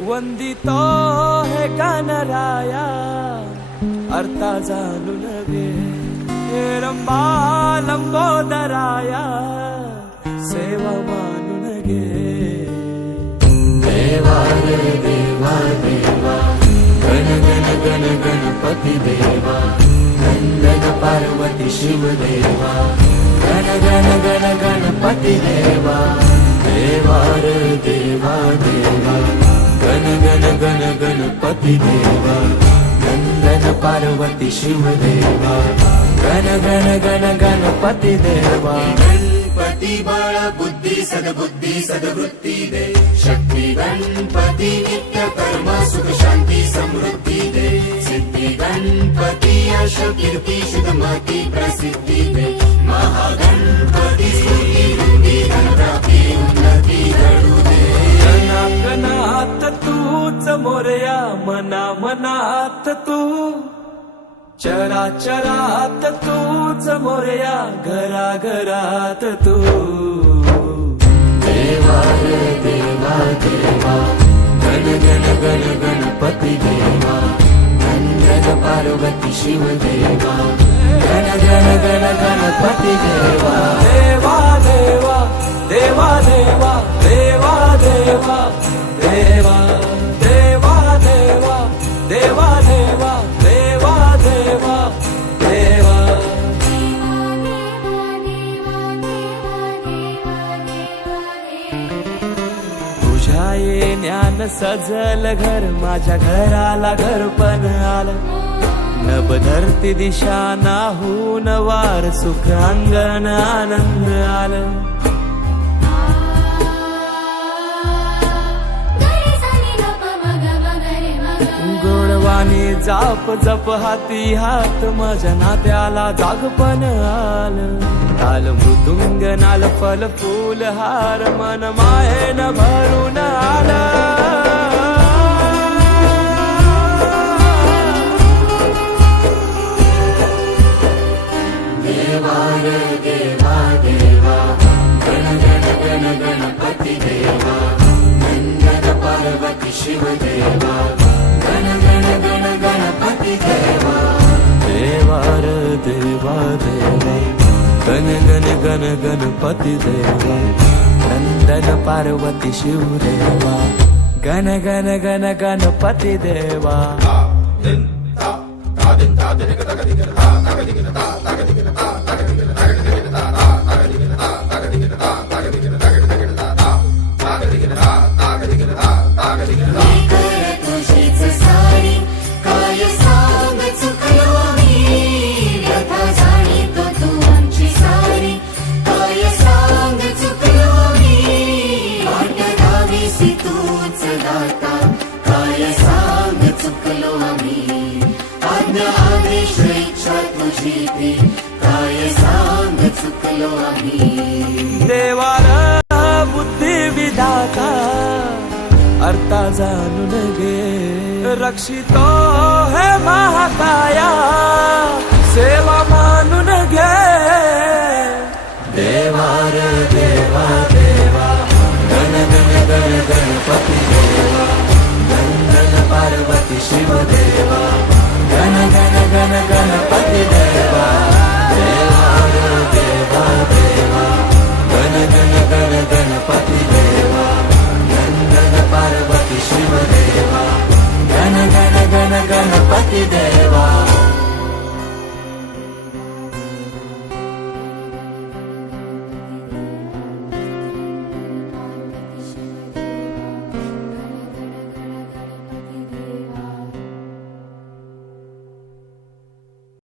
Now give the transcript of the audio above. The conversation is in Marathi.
वंदितो हे गणराया अर्था जाणून घे, हे रंबा लंबोदराया सेवा मानून घे. देवा रे देवा देवा गण गण गण गणपती देवा, नंदन पार्वती शिव देवा, गण गण गण गणपती देवा. देवा रे देवा देवा गण गण गण गणपती देवा, नंदन पार्वती शिव देवा, गण गण गण गणपती देवा. गणपती बळ बुद्धी सद्बुद्धी सद्वृत्ती दे, शक्ती गणपती नित्य कर्म सुख शांती समृद्धी दे. सिद्धी गणपती यश कीर्ती शुद्धमती प्रसिद्धी दे. महागणपती स्तुती वृद्धी धनप्राप्ती उन्नती घडू दे. कणात तूच मोरया, मना मनात तू, चराचरात तूच मोरया, घरा घरात तू. देवा रे देवा देवा गण गण गण गणपती देवा, नंदन पार्वती शिव देवा, गण गण गण गणपती देवा. देवा देवा देवा देवा देवा देवा देवा देवा देवा देवा देवा देवा देवा देवा. तुझ्या येण्यान सजल घर, माझ्या घराला घरपण आलं. नभ धरती दिशा नाहून वार, सुख अंगण आनंद आलं. गोडवाणी जाप जप हाती हात, माझ्या नात्याला जागपण आलं. ताल मृदुंग नाल फल फूल हार, मन मायेन भरून आलं. देवा रे देवा देवा गण गण गण गणपती देवा, नंदन पार्वती शिव देवा, गण गण गण गणपती देवा. देवा रे देवा देवा गण गण गण गणपती देवा, नंदन पार्वती शिव देवा, गण गण गण गणपती देवा. तुझीच सारी काय सांग चुकलो मी, व्यथा जाणीतो तू आमची सारी काय सांग चुकलो मी. वाट लावीसी तूच दाता काय सांग चुकलो आम्ही. आज्ञा आदेश इच्छा तुझी ती काय सांग चुकलो आम्ही. देवारा बुद्धी विधाता अर्था जाणून घे, रक्षितो हे महाकाया सेवा मानून घे. देवा रे देवा देवा गण गण गण गणपती देवा, नंदन पार्वती शिव देवा, गण गण गण गणपती देवा. देवा रे देवा देवा गण गण गण गणपती देवा, नंदन पार्वती शिव देवा, गण गण गण गणपती देवा.